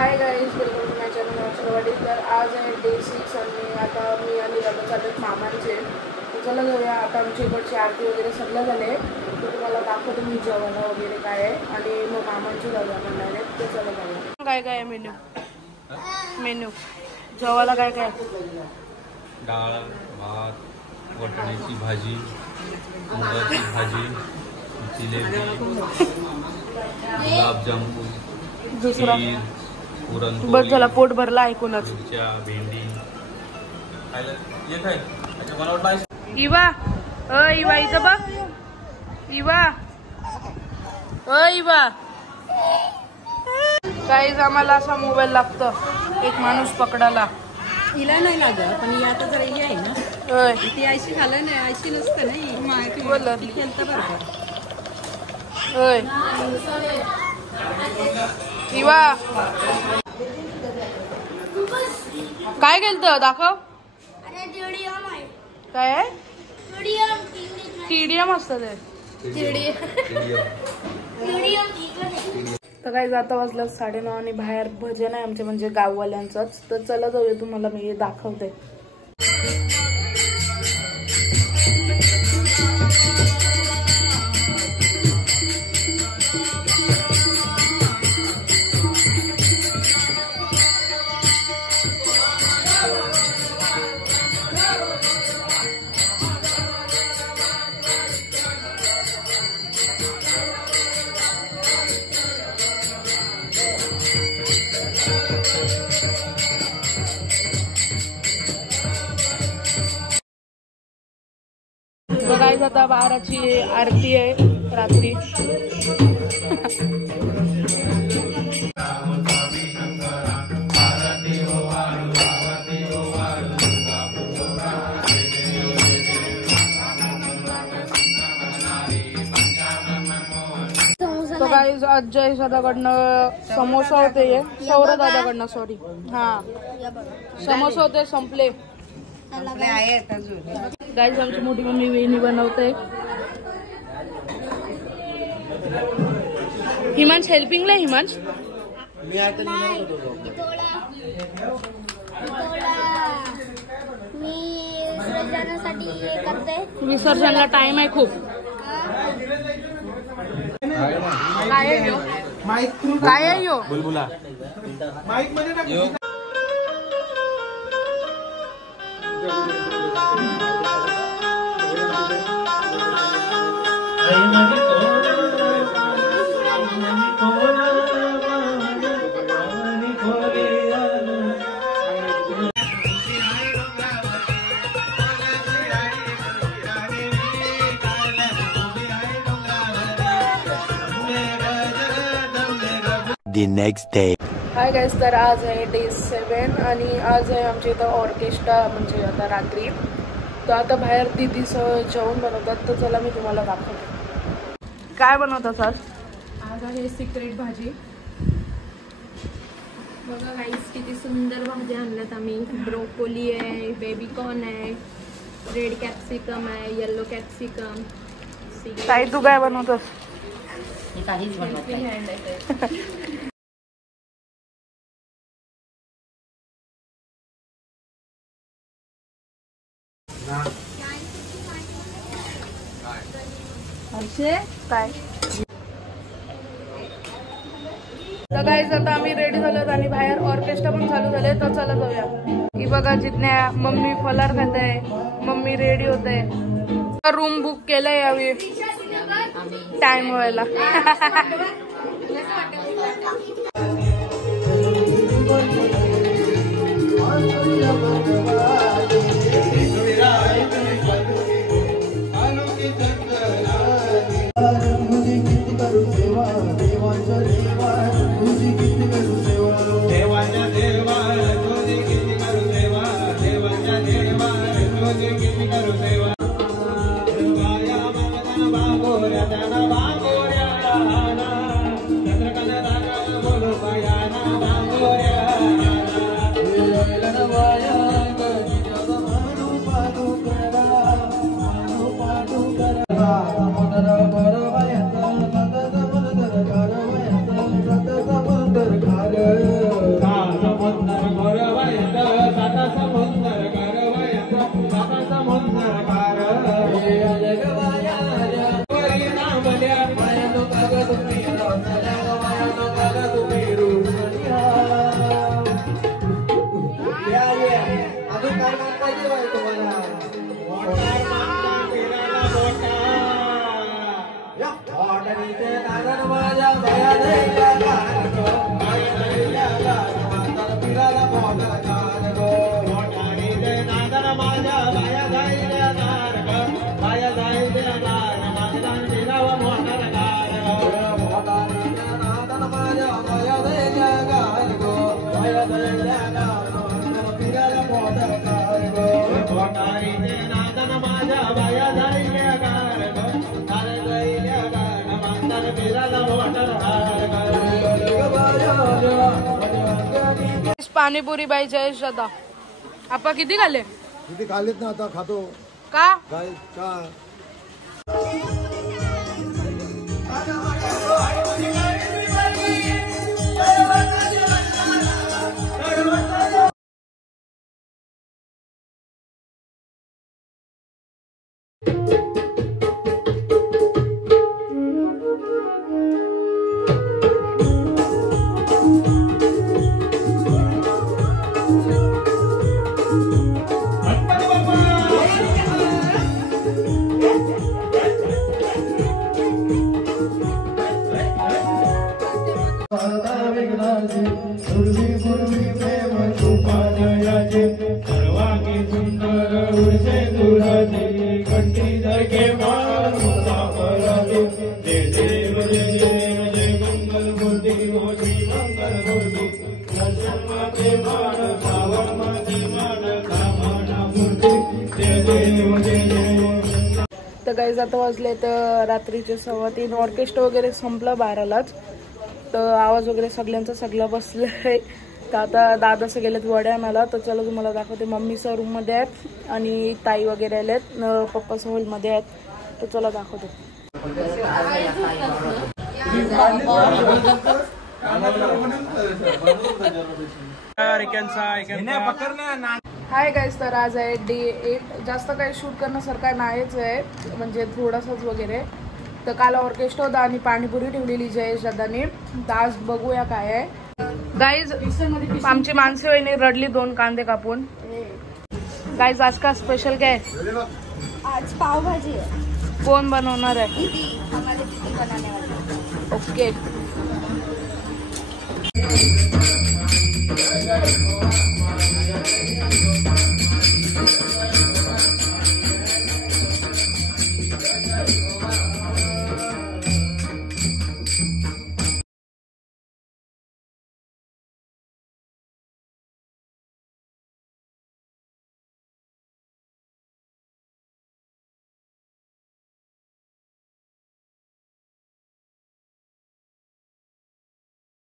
High guys, welcome to my channel Aksharwadi. तर आज आहे डे 6 आणि आता मी आणि दादा चालत मामांचे। चला जाऊया। आता आमच्या इकडची आरती वगैरे सगळं झाले, तर तुम्हाला दाखवतो मी जेवण वगैरे काय आहे आणि मग मामांची जाऊया आपण डायरेक्ट। तर चला जाऊया। काय काय मेन्यू जेवायला काय काय? डाळ, भात, वाटाण्याची भाजी, मुगाची भाजी, जिलेबी, गुलाबजामुन, दुसरा पुरणपोळी। बस झाला, पोट भरला ऐकूनच। भेंडी इवा इवा इथं बघ। इवा इवा काहीच आम्हाला असा मोबाईल लागतो, एक माणूस पकडायला। हिला नाही लागत, पण ही आता जरा ही आहे ना, ती आयशी खाल्लं नाही, आयशी नसतं नाही बोलत केलं बरोबर। इवा काय केलं दाखव। काय आहे? टीडीएम असतं ते। तर काय जाता वाजलं 9:30 आणि बाहेर भजन आहे आमचे, म्हणजे गाववाल्यांचंच। तर चला जाऊया, तुम्हाला मी दाखवते। बघायचं आता 12ची आरती आहे रात्री। तो काही अजय दादाकडनं समोसा होते, सौरभ दादाकडनं, सॉरी हा समोसा होते, संपले गाईज। आमची मोठी मम्मी वेणी बनवते। हिमांश हेल्पिंगला। हिमांश विसर्जनला टाइम आहे खूप। काय आहे यो? बुलबुला माईक मध्ये टाक। The next day. Hi guys, तर आज आहे डे 7 आणि आज आहे आमच्या इथं ऑर्केस्ट्रा, म्हणजे आता रात्री। तर आता बाहेर दीदीचं जेवण बनवतात, तर चला मी तुम्हाला दाखवते। काय बनवतात आज? आज आहे सिक्रेट भाजी। बघा गाईस, किती सुंदर भाजी आणल्यात आम्ही। ब्रोकोली आहे, बेबीकॉर्न आहे, रेड कॅप्सिकम आहे, येलो कॅप्सिकम। ताई तू काय बनवतोस? काहीच बनवते। काय तर गाईज, आता आम्ही रेडी झालो आणि बाहेर ऑर्केस्ट्रा पण चालू झाले, तर चला जाऊया। ही बघा, जितण्या मम्मी फलार खात आहे, मम्मी रेडी होत आहे। रूम बुक केलंय यावेळी टाइम व्हायला। घर पाणीपुरी बाई जयेश दादा आपण किती खाल्ले? किती खाल्लेत ना आता खातो का काय का तर गाईज आता वाजले तर रात्रीचे 3:15. ऑर्केस्ट्रा वगैरे संपलं 12लाच. तर आवाज वगैरे सगळ्यांचा सगळं बसलंय. तर आता दादाचं गेलेत वड्या आणायला. तर चला तुम्हाला दाखवते. मम्मीचं रूम मध्ये आहेत आणि ताई वगैरे आलेत. पप्पाचं हॉल मध्ये आहेत. तर चला दाखवते. हाय गाईज, तर आज आहे डे 8. जास्त काही शूट करण्यासारखं नाहीच आहे, म्हणजे थोडासाच वगैरे. तर काल ऑर्केस्ट्रा होता आणि पाणीपुरी ठेवलेली जयेश दादाने. तर आज बघूया काय आहे. गाईज आमची मानसी वहिनी रडली 2 कांदे कापून. गाईज आज का स्पेशल काय? आज पावभाजी आहे. कोण बनवणार आहे? दीदी, हमारे दीदी बनाने वाली. ओके.